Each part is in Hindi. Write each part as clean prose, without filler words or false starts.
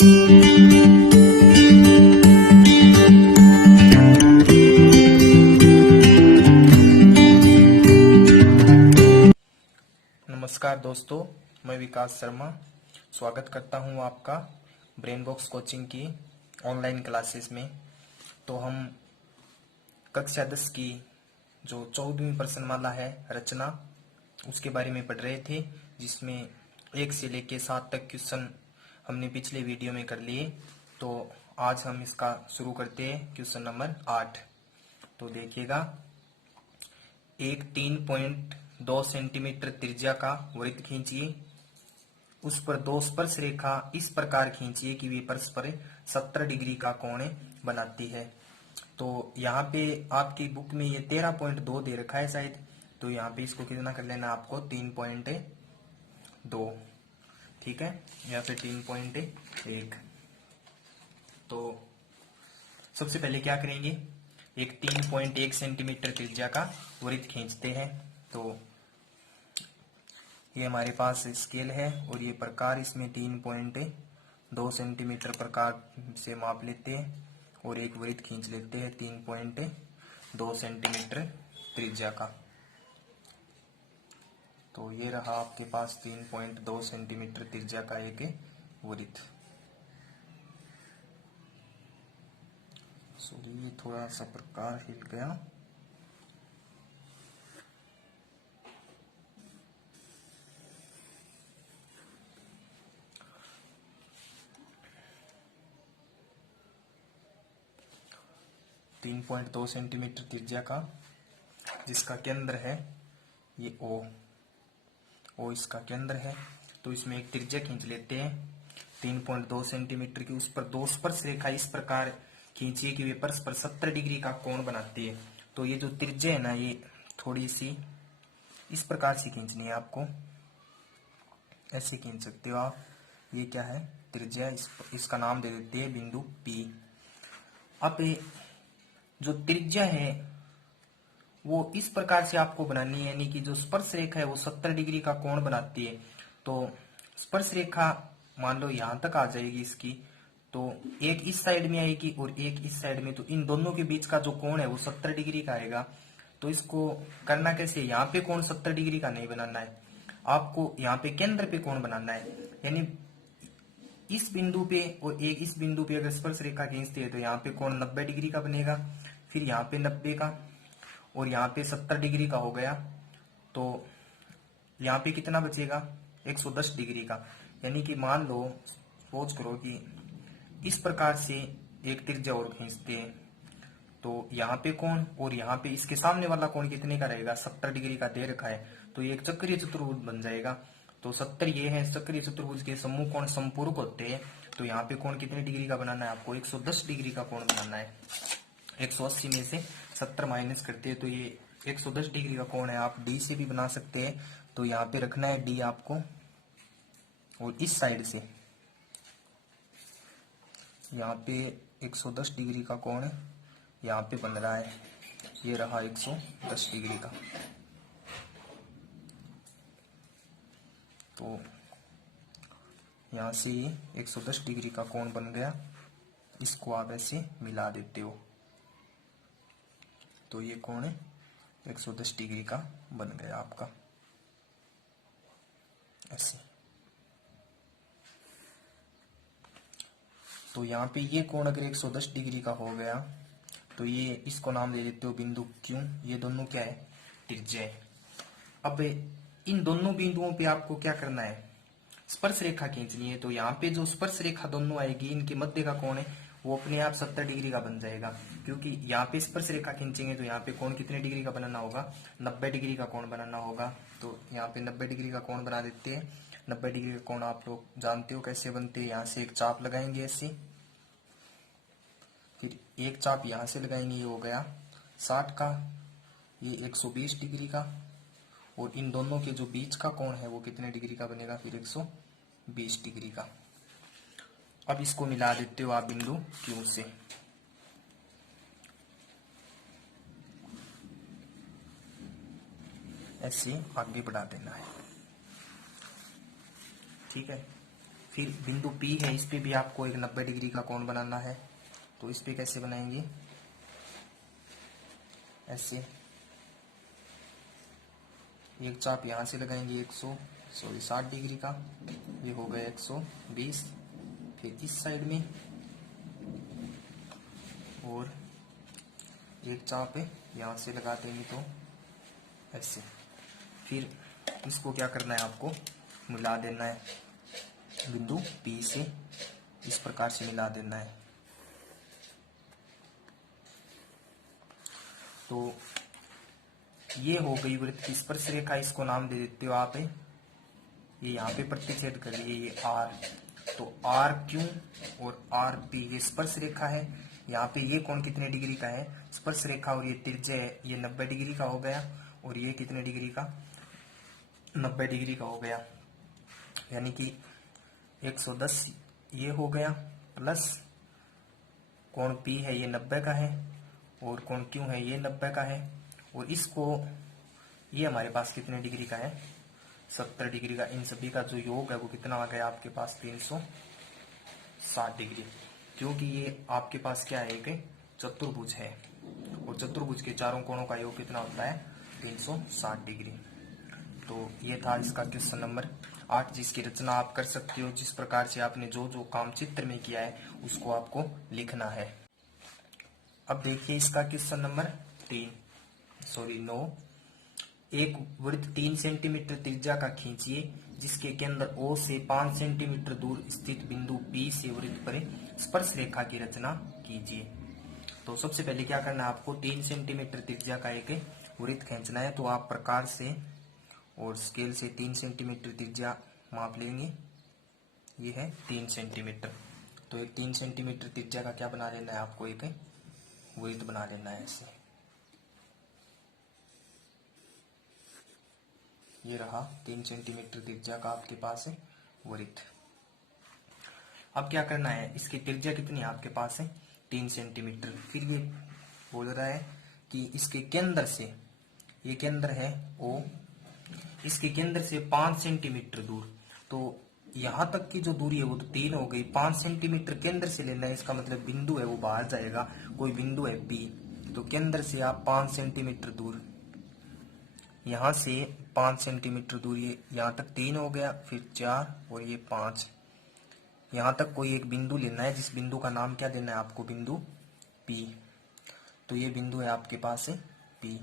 नमस्कार दोस्तों, मैं विकास शर्मा स्वागत करता हूं आपका ब्रेन बॉक्स कोचिंग की ऑनलाइन क्लासेस में। तो हम कक्षा 10 की जो 14वीं प्रश्नमाला है रचना, उसके बारे में पढ़ रहे थे, जिसमें 1 से लेके 7 तक क्वेश्चन हमने पिछले वीडियो में कर लिए। तो आज हम इसका शुरू करते हैं क्वेश्चन नंबर 8। तो देखिएगा, एक 3.2 सेंटीमीटर त्रिज्या का वृत्त खींचिए। उस पर 2 स्पर्श रेखा इस प्रकार खींचिए कि वे परस्पर 70 डिग्री का कोण बनाती है। तो यहाँ पे आपकी बुक में ये 13.2 दे रखा है शायद, तो यहाँ पे इसको कितना कर लेना आपको 3.2, ठीक है, या फिर 3.1। तो सबसे पहले क्या करेंगे, एक 3.1 सेंटीमीटर त्रिज्या का वृत्त खींचते हैं। तो ये हमारे पास स्केल है और ये प्रकार, इसमें 3.2 सेंटीमीटर प्रकार से माप लेते हैं और एक वृत्त खींच लेते हैं 3.2 सेंटीमीटर त्रिज्या का। तो ये रहा आपके पास 3.2 सेंटीमीटर त्रिज्या का एक वृत्त। सॉरी, ये थोड़ा सा प्रकार हिल गया। तीन 3.2 सेंटीमीटर त्रिज्या का, जिसका केंद्र है ये ओ इसका केंद्र है। तो इसमें एक त्रिज्या खींच लेते हैं 3.2 सेंटीमीटर की। उस पर 2 स्पर्श रेखा इस प्रकार खींचिए कि वे परस्पर 70 डिग्री का कोण बनाती है। तो ये जो त्रिज्या है ना, ये थोड़ी सी इस प्रकार से खींचनी है आपको, ऐसे खींच सकते हो आप। ये क्या है, त्रिज्या, इसका नाम दे देते हैं बिंदु P। अब जो त्रिज्या है वो इस प्रकार से आपको बनानी है, यानी कि जो स्पर्श रेखा है वो 70 डिग्री का कोण बनाती है। तो स्पर्श रेखा मान लो यहां तक आ जाएगी इसकी, तो एक इस साइड में आएगी और एक इस साइड में। तो इन दोनों के बीच का जो कोण है वो 70 डिग्री का आएगा। तो इसको करना कैसे, यहाँ पे कोण 70 डिग्री का नहीं बनाना है आपको, यहाँ पे केंद्र पे कोण बनाना है। यानी इस बिंदु पे और एक इस बिंदु पे अगर स्पर्श रेखा खींचते हैं तो यहाँ पे कोण 90 डिग्री का बनेगा, फिर यहाँ पे 90 का, और यहाँ पे 70 डिग्री का हो गया। तो यहाँ पे कितना बचेगा, 110 डिग्री का। यानी कि मान लो, सोच करो कि इस प्रकार से एक त्रिज्या और खींचते हैं, तो यहाँ पे कोण और यहाँ पे इसके सामने वाला कोण कितने का रहेगा, 70 डिग्री का दे रखा है। तो ये एक चक्रीय चतुर्भुज बन जाएगा। तो 70 ये है, चक्रीय चतुर्भुज के समूह कोण समपूरक होते हैं। तो यहाँ पे कोण कितने डिग्री का बनाना है आपको, 110 डिग्री का कोण बनाना है। 180 में से 70 माइनस करते हैं तो ये 110 डिग्री का कोण है। आप डी से भी बना सकते हैं। तो यहाँ पे रखना है डी आपको, और इस साइड से यहाँ पे 110 डिग्री का कोण यहाँ पे बन रहा है, ये रहा 110 डिग्री का। तो यहाँ से 110 डिग्री का कोण बन गया, इसको आप ऐसे मिला देते हो तो ये कोण 110 डिग्री का बन गया आपका, ऐसे। तो यहाँ पे ये कोण अगर 110 डिग्री का हो गया तो ये, इसको नाम दे देते हो बिंदु Q। ये दोनों क्या है, त्रिज्या है। अब इन दोनों बिंदुओं पे आपको क्या करना है, स्पर्श रेखा खींचनी है। तो यहाँ पे जो स्पर्श रेखा दोनों आएगी, इनके मध्य का कोण है वो अपने आप 70 डिग्री का बन जाएगा, क्योंकि यहाँ पे स्पर्श रेखा खींचेंगे तो यहाँ पे कोण कितने डिग्री का बनाना होगा, 90 डिग्री का कोण बनाना होगा। तो यहाँ पे 90 डिग्री का कोण बना देते हैं। 90 डिग्री का कोण आप लोग जानते हो कैसे बनते हैं। यहाँ से एक चाप लगाएंगे ऐसे, फिर एक चाप यहाँ से लगाएंगे, ये हो गया 60 का, ये 120 डिग्री का, और इन दोनों के जो बीच का कोण है वो कितने डिग्री का बनेगा, फिर 120 डिग्री का। अब इसको मिला देते हो आप बिंदु Q से। ऐसे आगे बढ़ा देना है, ठीक है। फिर बिंदु P है, इस पे भी आपको एक 90 डिग्री का कोण बनाना है। तो इस पे कैसे बनाएंगे, ऐसे एक चाप यहाँ से लगाएंगे 60 डिग्री का, ये हो गया 120। फिर इस साइड में और एक चाप है यहाँ से लगा देंगे, तो ऐसे। फिर इसको क्या करना है, आपको मिला देना है बिंदु P से, इस प्रकार से मिला देना है। तो ये हो गई वृत्त की स्पर्श रेखा, इसको नाम दे देते हो आप, ये यहाँ पे प्रतिच्छेद कर लिए, ये R। तो आर क्यू और आर पी ये स्पर्श रेखा है। यहाँ पे ये कोण कितने डिग्री का है, स्पर्श रेखा और ये त्रिज्या है, ये 90 डिग्री का हो गया, और ये कितने डिग्री का, 90 डिग्री का हो गया। यानी कि 110 ये हो गया, प्लस कोण पी है ये 90 का है, और कोण क्यू है ये 90 का है, और इसको ये हमारे पास कितने डिग्री का है, 70 डिग्री का। इन सभी का जो योग है वो कितना आ गया आपके पास, 360 डिग्री। क्योंकि ये आपके पास क्या है, एक चतुर्भुज है, और चतुर्भुज के चारों कोणों का योग कितना होता है, 360 डिग्री। तो ये था इसका क्वेश्चन नंबर 8, जिसकी रचना आप कर सकते हो। जिस प्रकार से आपने जो जो काम चित्र में किया है उसको आपको लिखना है। अब देखिए इसका क्वेश्चन नंबर 9। एक वृत्त 3 सेंटीमीटर त्रिज्या का खींचिए, जिसके केंद्र O से 5 सेंटीमीटर दूर स्थित बिंदु P से वृत्त पर स्पर्श रेखा की रचना कीजिए। तो सबसे पहले क्या करना है, आपको 3 सेंटीमीटर त्रिज्या का एक वृत्त खींचना है। तो आप प्रकार से और स्केल से 3 सेंटीमीटर त्रिज्या माप लेंगे, ये है 3 सेंटीमीटर। तो एक 3 सेंटीमीटर त्रिज्या का क्या बना लेना है, आपको एक वृत्त बना लेना है ऐसे। ये रहा 3 सेंटीमीटर त्रिज्या का आपके पास है वृत्त। अब क्या करना है, इसकी त्रिज्या कितनी है आपके पास है, 3 सेंटीमीटर। फिर ये बोल रहा है कि इसके केंद्र से, ये केंद्र है O, इसके केंद्र से 5 सेंटीमीटर दूर। तो यहां तक की जो दूरी है वो तो 3 हो गई, 5 सेंटीमीटर केंद्र से लेना है, इसका मतलब बिंदु है वो बाहर जाएगा, कोई बिंदु है P। तो केंद्र से आप 5 सेंटीमीटर दूर, यहां से 5 सेंटीमीटर दूर, ये यहाँ तक 3 हो गया, फिर 4 और ये 5, यहाँ तक कोई एक बिंदु लेना है, जिस बिंदु का नाम क्या देना है आपको, बिंदु P। तो ये बिंदु है आपके पास है P।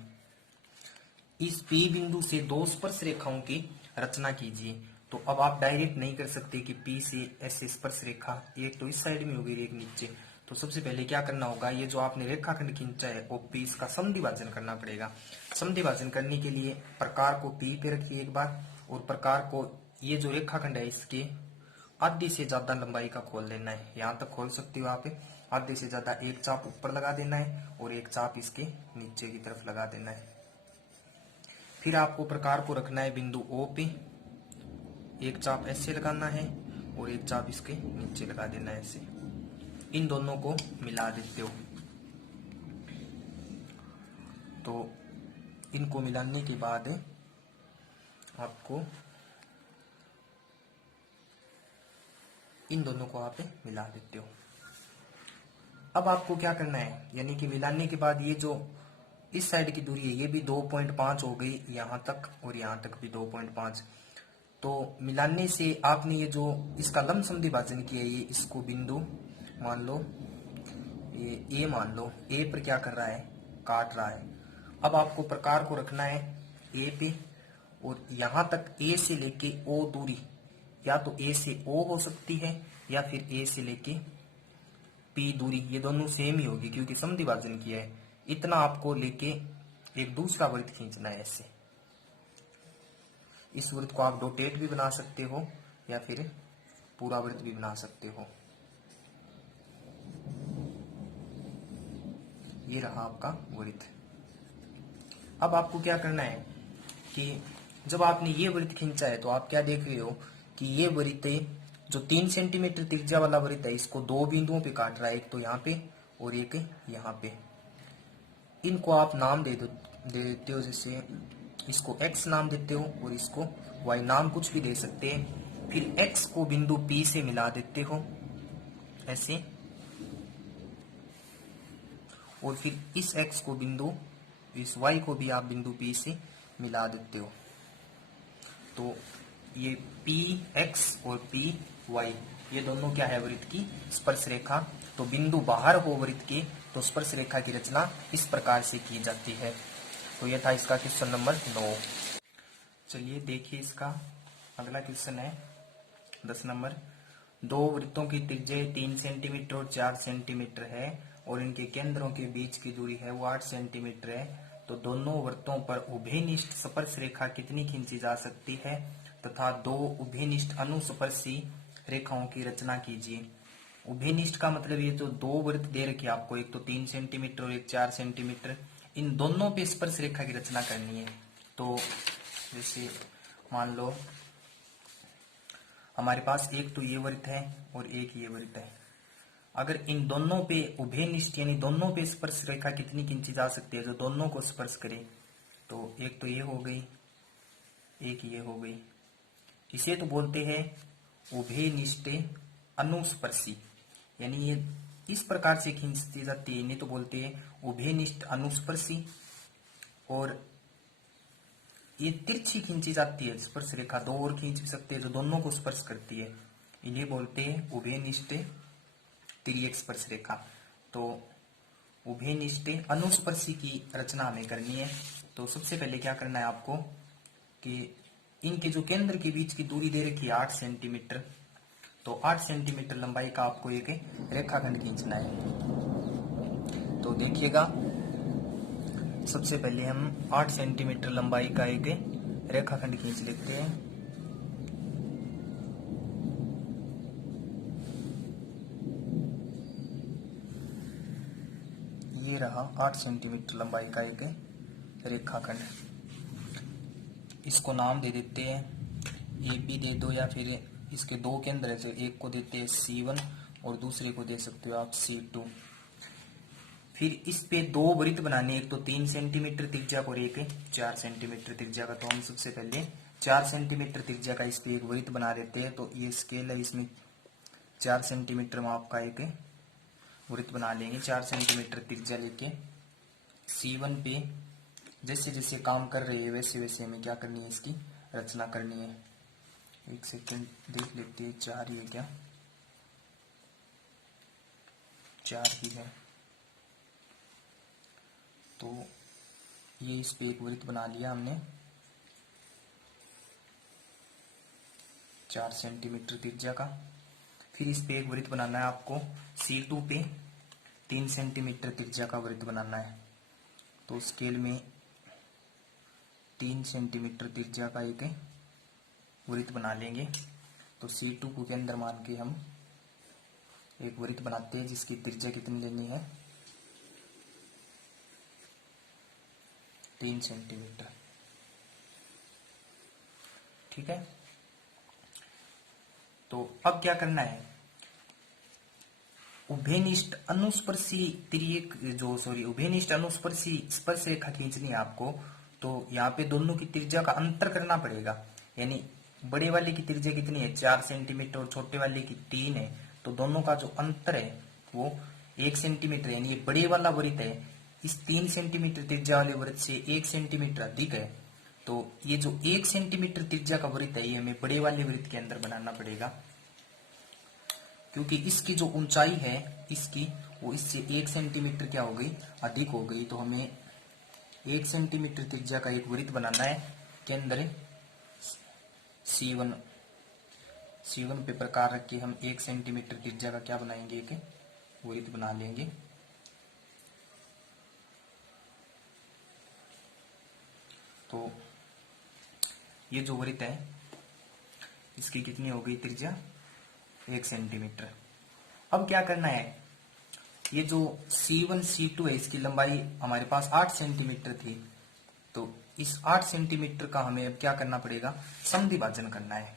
इस P बिंदु से 2 स्पर्श रेखाओं की रचना कीजिए। तो अब आप डायरेक्ट नहीं कर सकते कि P से ऐसे स्पर्श रेखा, एक तो इस साइड में होगी, एक नीचे। तो सबसे पहले क्या करना होगा, ये जो आपने रेखाखंड खींचा है OP, इसका समद्विभाजन करना पड़ेगा। समद्विभाजन करने के लिए प्रकार को P पे रखिए एक बार, और प्रकार को, ये जो रेखाखंड है इसके आधी से ज्यादा लंबाई का खोल देना है। यहाँ तक खोल सकते हो आप, आधे से ज्यादा एक चाप ऊपर लगा देना है, और एक चाप इसके नीचे की तरफ लगा देना है। फिर आपको प्रकार को रखना है बिंदु O पे, एक चाप ऐसे लगाना है, और एक चाप इसके नीचे लगा देना है ऐसे। इन दोनों को मिला देते हो। तो इनको मिलाने के बाद आपको इन दोनों को आप मिला देते हो। अब आपको क्या करना है, यानी कि मिलाने के बाद ये जो इस साइड की दूरी है ये भी 2.5 हो गई यहाँ तक, और यहाँ तक भी 2.5। तो मिलाने से आपने ये जो इसका लंब समद्विभाजन किया है, ये इसको बिंदु मान लो, ये A मान लो, A पर क्या कर रहा है, काट रहा है। अब आपको प्रकार को रखना है A पे, और यहां तक A से लेके O दूरी, या तो A से O हो सकती है, या फिर A से लेके P दूरी, ये दोनों सेम ही होगी क्योंकि समद्विभाजन किया है। इतना आपको लेके एक दूसरा वृत्त खींचना है ऐसे। इस वृत्त को आप डोटेट भी बना सकते हो, या फिर पूरा वृत्त भी बना सकते हो। ये रहा आपका वृत्त। अब आपको क्या करना है कि जब आपने ये वृत्त खींचा है, तो आप क्या देख रहे हो कि ये वृत्त जो 3 सेंटीमीटर त्रिज्या वाला वृत्त है, इसको 2 बिंदुओं पे काट रहा है, एक तो यहाँ पे और एक यहाँ पे। इनको आप नाम दे देते हो, जैसे इसको X नाम देते हो, और इसको Y नाम कुछ भी दे सकते हैं। फिर x को बिंदु P से मिला देते हो ऐसे, और फिर इस x को बिंदु, इस y को भी आप बिंदु P से मिला देते हो। तो ये PX और PY ये दोनों क्या है, वृत्त की स्पर्श रेखा। तो बिंदु बाहर हो वृत्त के तो स्पर्श रेखा की रचना इस प्रकार से की जाती है। तो यह था इसका क्वेश्चन नंबर 9। चलिए देखिए इसका अगला क्वेश्चन है 10 नंबर। दो वृत्तों की त्रिज्या 3 सेंटीमीटर और 4 सेंटीमीटर है और इनके केंद्रों के बीच की दूरी है वो 8 सेंटीमीटर है। तो दोनों वृत्तों पर उभयनिष्ठ स्पर्श रेखा कितनी खींची जा सकती है तथा दो उभयनिष्ठ अनुस्पर्शी रेखाओं की रचना कीजिए। उभयनिष्ठ का मतलब ये तो दो वृत्त दे रखे आपको, एक तो 3 सेंटीमीटर और एक 4 सेंटीमीटर, इन दोनों पे स्पर्श रेखा की रचना करनी है। तो जैसे मान लो हमारे पास एक तो ये वृत्त है और एक ये वृत्त है। अगर इन दोनों पे उभयनिष्ठ यानी दोनों पे स्पर्श रेखा कितनी खींची जा सकती है जो दोनों को स्पर्श करे, तो एक तो ये हो गई, एक ये हो गई। इसे तो बोलते हैं उभयनिष्ठ अनुस्पर्शी, यानी ये इस प्रकार से खींचती जाती है, इन्हें तो बोलते हैं उभयनिष्ठ अनुस्पर्शी। और ये तिरछी खींची जाती है स्पर्श रेखा, दो और खींच भी सकते हैं जो दोनों को स्पर्श करती है, इन्हें बोलते हैं उभयनिष्ठ तिर्यक स्पर्श रेखा। तो उभयनिष्ठ अनुस्पर्शी की रचना हमें करनी है। तो सबसे पहले क्या करना है आपको कि इनके जो केंद्र के बीच की दूरी दे रखी है 8 सेंटीमीटर, तो 8 सेंटीमीटर लंबाई का आपको एक रेखाखंड खींचना है। तो देखिएगा सबसे पहले हम 8 सेंटीमीटर लंबाई का एक रेखाखंड खींच लेते हैं। ये रहा 8 सेंटीमीटर लंबाई का एक रेखाखंड। इसको नाम दे देते हैं, ए बी दे दो, या फिर इसके दो केंद्र है, एक को देते हैं C1 और दूसरे को दे सकते हो आप C2। फिर इस पे दो वृत्त बनाने, एक तो 3 सेंटीमीटर त्रिज्या और एक 4 सेंटीमीटर त्रिज्या का। तो हम सबसे पहले 4 सेंटीमीटर त्रिज्या का इस पे एक वृत्त बना देते हैं। तो ये स्केल है, इसमें 4 सेंटीमीटर माप का एक वृत्त बना लेंगे। 4 सेंटीमीटर त्रिज्या लेके C1 पे जैसे जैसे काम कर रहे हैं वैसे वैसे हमें क्या करनी है, इसकी रचना करनी है। एक सेकंड देख लेते हैं, 4 ही है क्या, 4 ही है। तो ये इस पे एक वृत्त बना लिया हमने 4 सेंटीमीटर त्रिज्या का। फिर इस पे एक वृत्त बनाना है आपको C2 पे 3 सेंटीमीटर त्रिज्या का वृत्त बनाना है। तो स्केल में 3 सेंटीमीटर त्रिज्या का एक वृत्त बना लेंगे। तो C2 को केंद्र मान के हम एक वृत्त बनाते हैं जिसकी त्रिज्या कितनी लेनी है, 3 सेंटीमीटर। ठीक है। तो अब क्या करना है, उभयनिष्ठ अनुस्पर्शी तिर्यक उभयनिष्ठ अनुस्पर्शी स्पर्श रेखा खींचनी है आपको। तो यहाँ पे दोनों की त्रिज्या का अंतर करना पड़ेगा, यानी बड़े वाले की त्रिज्या कितनी है 4 सेंटीमीटर और छोटे वाले की 3 है। तो दोनों का जो अंतर है वो 1 सेंटीमीटर है, यानी ये बड़े वाला वृत्त है इस 3 सेंटीमीटर त्रिज्या वाले वृत्त से 1 सेंटीमीटर अधिक है। तो ये जो 1 सेंटीमीटर त्रिज्या का वृत्त है ये हमें बड़े वाले वृत्त के अंदर बनाना पड़ेगा, क्योंकि इसकी जो ऊंचाई है इसकी वो इससे 1 सेंटीमीटर क्या हो गई, अधिक हो गई। तो हमें 1 सेंटीमीटर त्रिज्या का एक वृत्त बनाना है केंद्र C1 पे प्रकार रख के हम 1 सेंटीमीटर त्रिज्या का क्या बनाएंगे, एक वृत्त बना लेंगे। तो ये जो वृत्त है इसकी कितनी हो गई त्रिज्या, 1 सेंटीमीटर। अब क्या करना है, ये जो C1 C2 है इसकी लंबाई हमारे पास 8 सेंटीमीटर थी। तो इस 8 सेंटीमीटर का हमें अब क्या करना पड़ेगा, समद्विभाजन करना है।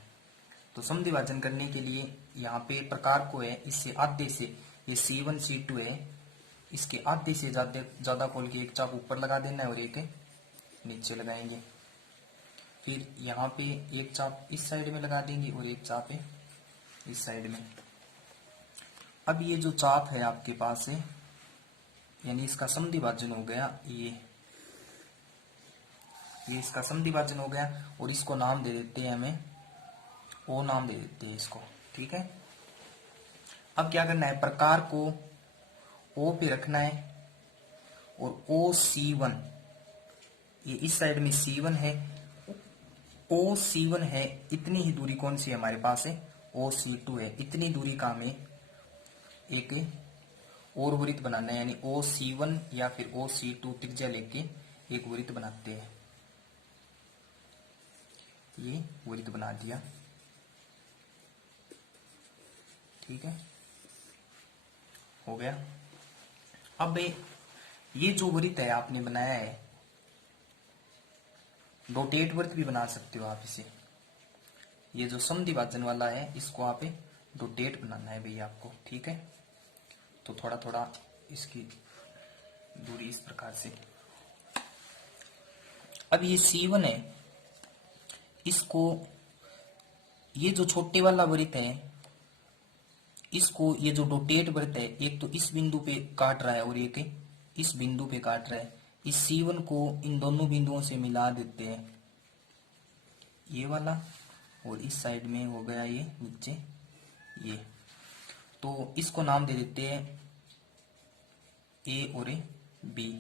तो समद्विभाजन करने के लिए यहाँ पे प्रकार को है इससे आधे से, ये C1 C2 है इसके आधे से ज्यादा खोल के एक चाप ऊपर लगा देना है और एक नीचे लगाएंगे। फिर यहाँ पे एक चाप इस साइड में लगा देंगे और एक चाप है इस साइड में। अब ये जो चाप है आपके पास है, यानी इसका समद्विभाजन हो गया ये इसका समद्विभाजन हो गया, और इसको नाम दे देते हैं हमें ओ, नाम दे देते हैं इसको। ठीक है, अब क्या करना है, प्रकार को ओ पे रखना है और ओ C1, ये इस साइड में C1 है, ओ C1 है, इतनी ही दूरी कौन सी हमारे पास है, ओ C2 है, इतनी दूरी का हमें एक और वृत्त बनाना है, यानी ओ C1 या फिर ओ C2 त्रिज्या लेके एक वृत्त बनाते हैं। ये वृत्त बना दिया। ठीक है, हो गया। अब ये जो वृत्त है आपने बनाया है, डोटेट वृत्त भी बना सकते हो आप इसे। ये जो समद्विभाजन वाला है इसको आप डोटेट बनाना है भैया आपको। ठीक है, तो थोड़ा थोड़ा इसकी दूरी इस प्रकार से। अब ये C1 है, इसको ये जो छोटे वाला वृत्त है इसको, ये जो डोटेट वृत्त है, एक तो इस बिंदु पे काट रहा है और एक इस बिंदु पे काट रहा है। इस C1 को इन दोनों बिंदुओं से मिला देते हैं, ये वाला, और इस साइड में हो गया ये नीचे ये, तो इसको नाम दे देते हैं ए और बी।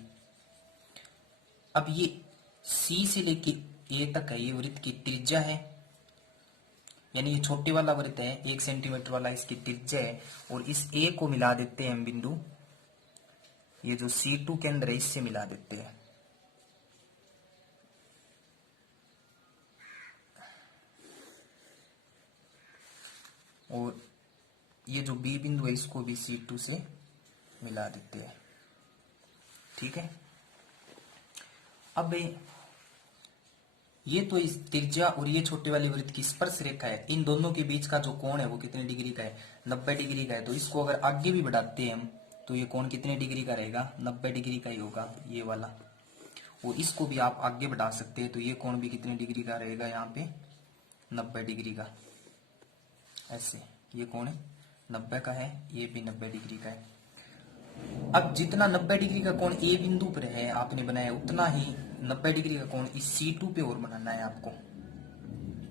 अब ये C से लेके ए तक है, ये वृत्त की त्रिज्या है, यानी ये छोटे वाला वृत्त है 1 सेंटीमीटर वाला, इसकी त्रिज्या है, और इस ए को मिला देते हैं हम बिंदु, ये जो C2 के अंदर है इससे मिला देते हैं। और ये जो बी बिंदु है इसको भी C2 से मिला देते हैं। ठीक है, अब ये तो इस त्रिज्या और ये छोटे वाले वृत्त की स्पर्श रेखा है, इन दोनों के बीच का जो कोण है वो कितने डिग्री का है, 90 डिग्री का है। तो इसको अगर आगे भी बढ़ाते हैं हम तो ये कोण कितने डिग्री का रहेगा, 90 डिग्री का ही होगा ये वाला। और इसको भी आप आगे बढ़ा सकते हैं तो ये कोण भी कितने डिग्री का रहेगा, यहाँ पे 90 डिग्री का। ऐसे ये कोण 90 का है, ये भी 90 डिग्री का है। अब जितना 90 डिग्री का कोण ए बिंदु पर है आपने बनाया, उतना ही 90 डिग्री का कोण इस C2 पे और बनाना है आपको,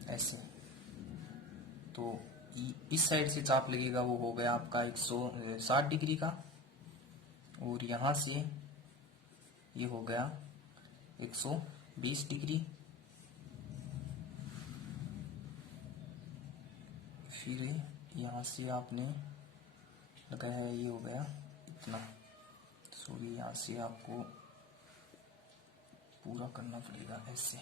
ऐसे। तो इस साइड से चाप लगेगा, वो हो गया आपका 160 डिग्री का, और यहां से ये हो गया 120 डिग्री। फिर यहां से आपने लगाया है, ये हो गया इतना, सॉरी यहां से आपको पूरा करना पड़ेगा ऐसे।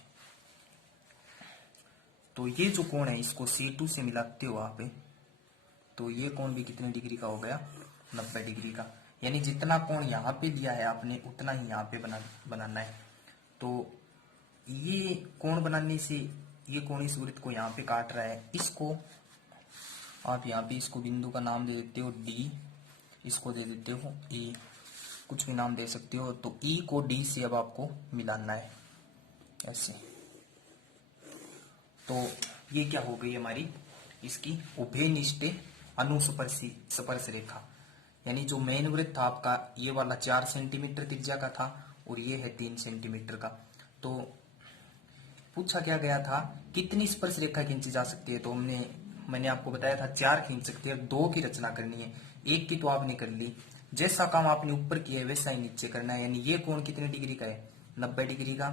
तो ये जो कोण है इसको C2 से मिलाते हो आप, तो ये कोण भी कितने डिग्री का हो गया, 90 डिग्री का। यानी जितना कोण यहाँ पे लिया है आपने उतना ही यहाँ पे बनाना है। तो ये कोण बनाने से ये कोण इस वृत्त को यहाँ पे काट रहा है, इसको आप यहाँ पे इसको बिंदु का नाम दे देते हो D, इसको दे देते हो E, कुछ भी नाम दे सकते हो। तो E को D से अब आपको मिलाना है ऐसे। तो ये क्या हो गई हमारी, इसकी उभयनिष्ठ अनुस्पर्शी स्पर्श रेखा। यानी जो मेन वृत्त था आपका ये वाला 4 सेंटीमीटर त्रिज्या का था और ये है 3 सेंटीमीटर का। तो पूछा क्या गया था कितनी स्पर्श रेखा खींची जा सकती है, तो मैंने आपको बताया था 4 खींच सकते हैं, 2 की रचना करनी है, 1 की तो आपने कर ली। जैसा काम आपने ऊपर किया है वैसा ही नीचे करना है। यानी ये कोण कितने डिग्री का है, 90 डिग्री का,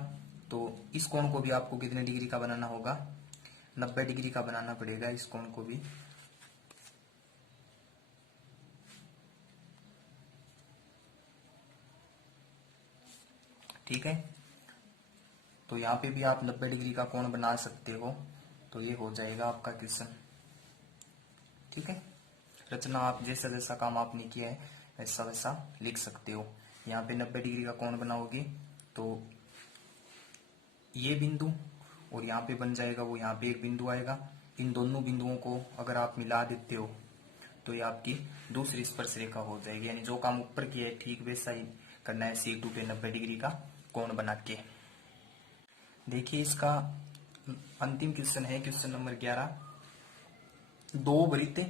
तो इस कोण को भी आपको कितने डिग्री का बनाना होगा, 90 डिग्री का बनाना पड़ेगा इस कोण को भी। ठीक है, तो यहाँ पे भी आप 90 डिग्री का कोण बना सकते हो। तो ये हो जाएगा आपका क्वेश्चन। ठीक है, रचना आप जैसा जैसा काम आपने किया है वैसा वैसा लिख सकते हो। यहाँ पे 90 डिग्री का कोण बनाओगे तो ये बिंदु और यहाँ पे बन जाएगा, वो यहाँ पे एक बिंदु आएगा। इन दोनों बिंदुओं को अगर आप मिला देते हो तो ये आपकी दूसरी स्पर्श रेखा हो जाएगी। यानी जो काम ऊपर किया है ठीक वैसा ही करना है, C2 पे 90 डिग्री का कोण बना के। देखिए इसका अंतिम क्वेश्चन है क्वेश्चन नंबर 11। दो वृत्त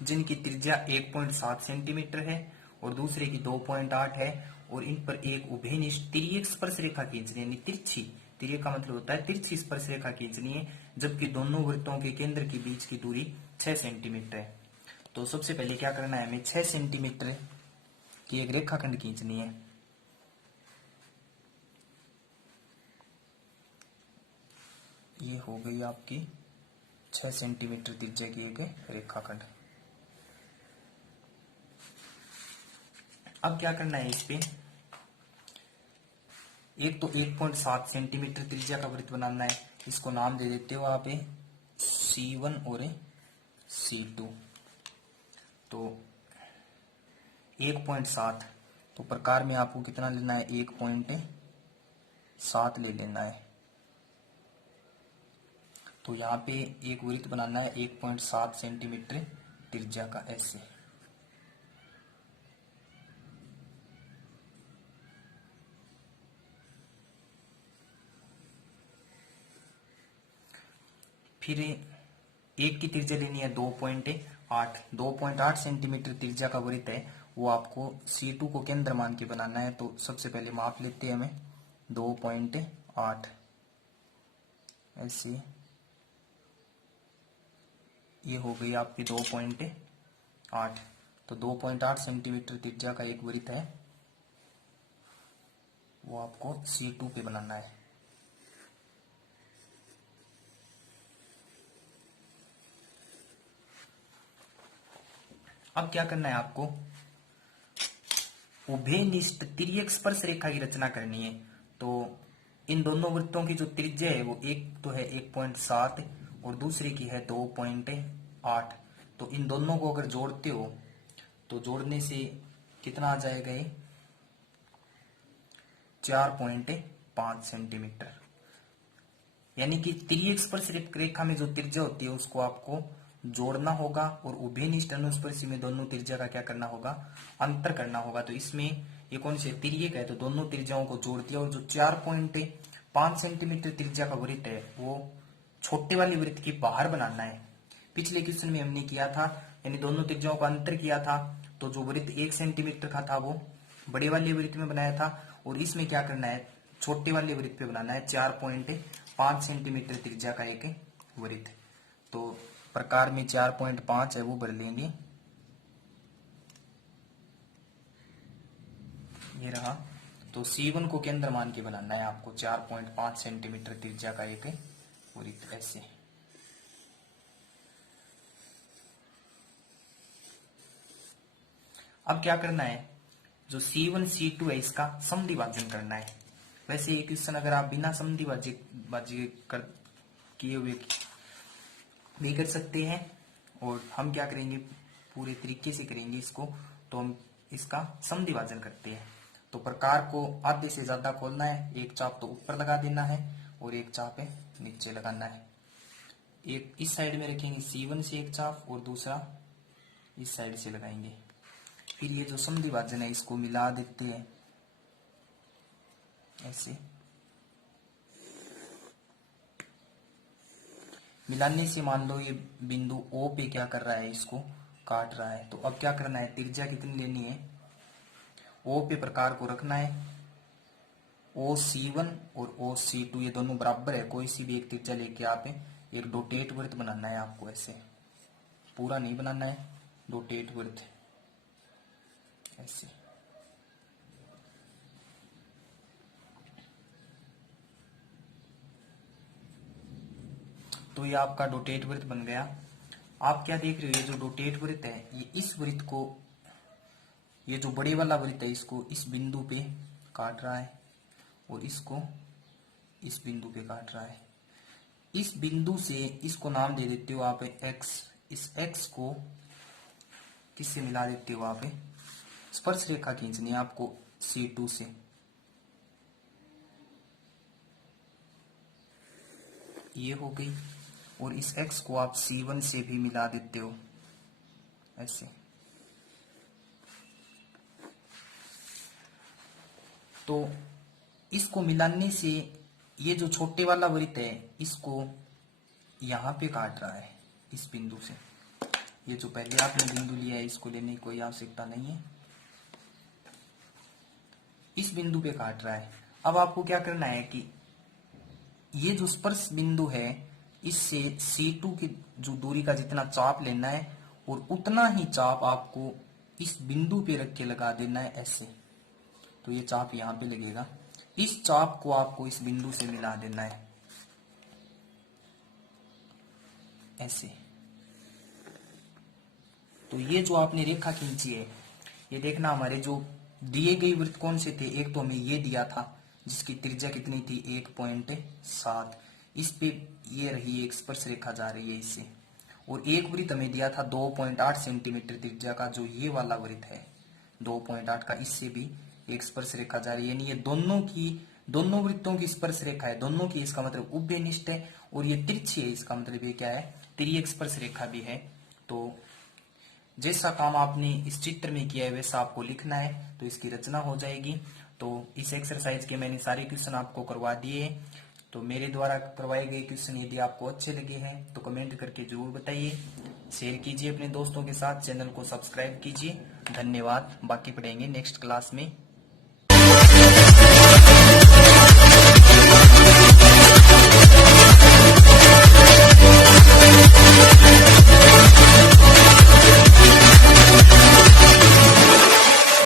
जिनकी त्रिज्या 1.7 सेंटीमीटर है और दूसरे की 2.8 है और इन पर एक उभयनिष्ठ तिर्यक स्पर्श रेखा खींचनी है, यानी तिरछी। तिर्यक का मतलब होता है तिरछी स्पर्श रेखा खींचनी है, जबकि दोनों वृत्तों के केंद्र के बीच की दूरी 6 सेंटीमीटर है। तो सबसे पहले क्या करना है, हमें 6 सेंटीमीटर की एक रेखाखंड खींचनी है। ये हो गई आपकी 6 सेंटीमीटर त्रिज्या की एक रेखाखंड। अब क्या करना है, इस पे एक तो 1.7 सेंटीमीटर त्रिज्या का वृत्त बनाना है। इसको नाम दे देते हो आप C1 और C2। तो 1.7, तो प्रकार में आपको कितना लेना है, 1.7 ले लेना है। तो यहाँ पे एक वृत्त बनाना है 1.7 सेंटीमीटर त्रिज्या का, ऐसे। फिर एक की त्रिज्या लेनी है 2.8। 2.8 सेंटीमीटर त्रिज्या का वृत्त है, वो आपको C2 को केंद्र मान के बनाना है। तो सबसे पहले माप लेते हैं हमें 2.8, ऐसे। ये हो गई आपकी 2.8। तो 2.8 सेंटीमीटर त्रिज्या का एक वृत्त है, वो आपको C2 पे बनाना है। अब क्या करना है, आपको उभयनिष्ठ तिर्यक स्पर्श रेखा की रचना करनी है। तो इन दोनों वृत्तों की जो त्रिज्या है वो एक तो है 1.7 और दूसरे की है 2.8। तो इन दोनों को अगर जोड़ते हो तो जोड़ने से कितना आ जाएगा, ये 4.5 सेंटीमीटर। यानी कि तिर्यक स्पर्श रेखा में जो त्रिज्या होती है उसको आपको जोड़ना होगा और उभयनिष्ठ अनुस्पर्शी में दोनों त्रिज्या का क्या करना होगा, अंतर करना होगा। तो इसमें ये कौन से तिर्यक है, तो दोनों त्रिज्याओं को जोड़ दिया और जो 4.5 सेंटीमीटर त्रिज्या का वृत्त है वो छोटे वाले वृत्त के बाहर बनाना है। पिछले क्वेश्चन में हमने किया था, यानी दोनों त्रिज्याओं का अंतर किया था, तो जो वृत्त 1 सेंटीमीटर का था वो बड़े वाले वृत्त में बनाया था, और इसमें क्या करना है, छोटे वाले वृत्त पे बनाना है 4.5 सेंटीमीटर त्रिज्या का एक वृत्त। तो प्रकार में 4.5 है वो भर लेंगे, ये रहा। तो C1 को केंद्र मान के बनाना है आपको 4.5 सेंटीमीटर त्रिज्या का एक वृत्त, ऐसे। अब क्या करना है, जो C1 C2 है इसका समद्विभाजन करना है। वैसे ये क्वेश्चन अगर आप बिना समद्विभाज्य कर किए हुए भी कर सकते हैं, और हम क्या करेंगे, पूरे तरीके से करेंगे इसको। तो हम इसका समद्विभाजन करते हैं। तो प्रकार को आधे से ज्यादा खोलना है, एक चाप तो ऊपर लगा देना है और एक चाप है नीचे लगाना है। एक इस साइड में रखेंगे C1 से एक चाप और दूसरा इस साइड से लगाएंगे। फिर ये जो समद्विभाजन है इसको मिला देते हैं, ऐसे। मिलाने से मान लो ये बिंदु O पे क्या कर रहा है, इसको काट रहा है। तो अब क्या करना है, त्रिज्या कितनी लेनी है, O पे प्रकार को रखना है। OC1 और OC2 ये दोनों बराबर है, कोई सी भी एक त्रिज्या लेके आप एक डोटेट वृत्त बनाना है आपको, ऐसे। पूरा नहीं बनाना है, डोटेट वृत्त, ऐसे। तो ये आपका डोटेट वृत्त बन गया। आप क्या देख रहे हो, ये जो डोटेट वृत्त है ये इस वृत्त को, ये जो बड़े वाला वृत्त है इसको इस बिंदु पे काट रहा है और इसको इस बिंदु पे काट रहा है। इस बिंदु से इसको नाम दे देते हो आप x। इस x को किससे मिला देते हो आप, स्पर्श रेखा खींचनी है आपको C2 से। ये हो गई, और इस x को आप C1 से भी मिला देते हो, ऐसे। तो इसको मिलाने से ये जो छोटे वाला वृत्त है इसको यहाँ पे काट रहा है इस बिंदु से। ये जो पहले आपने बिंदु लिया है इसको लेने की कोई आवश्यकता नहीं है, इस बिंदु पे काट रहा है। अब आपको क्या करना है कि ये जो स्पर्श बिंदु है इससे C2 की जो दूरी का जितना चाप लेना है और उतना ही चाप आपको इस बिंदु पे रख के लगा देना है ऐसे। तो ये चाप यहाँ पे लगेगा, इस चाप को आपको इस बिंदु से मिला देना है ऐसे। तो ये जो आपने रेखा खींची है, ये देखना हमारे जो दिए गए वृत्त कौन से थे। एक तो हमें ये दिया था जिसकी त्रिज्या कितनी थी 1.7, इस पे ये रही एक स्पर्श रेखा जा रही है इससे। और एक वृत्त हमें दिया था 2.8 सेंटीमीटर त्रिज्या का, जो ये वाला वृत्त है 2.8 का, इससे भी एक स्पर्श रेखा जा रही है। यानी ये दोनों वृत्तों की स्पर्श रेखा है, दोनों की, इसका मतलब उभयनिष्ठ है। और ये तिरछी है, इसका मतलब ये क्या है, तिर्यक स्पर्श रेखा भी है। तो जैसा काम आपने इस चित्र में किया है वैसा आपको लिखना है, तो इसकी रचना हो जाएगी। तो इस एक्सरसाइज के मैंने सारे क्वेश्चन आपको करवा दिए हैं। तो मेरे द्वारा करवाए गए क्वेश्चन यदि आपको अच्छे लगे हैं तो कमेंट करके जरूर बताइए, शेयर कीजिए अपने दोस्तों के साथ, चैनल को सब्सक्राइब कीजिए। धन्यवाद। बाकी पढ़ेंगे नेक्स्ट क्लास में।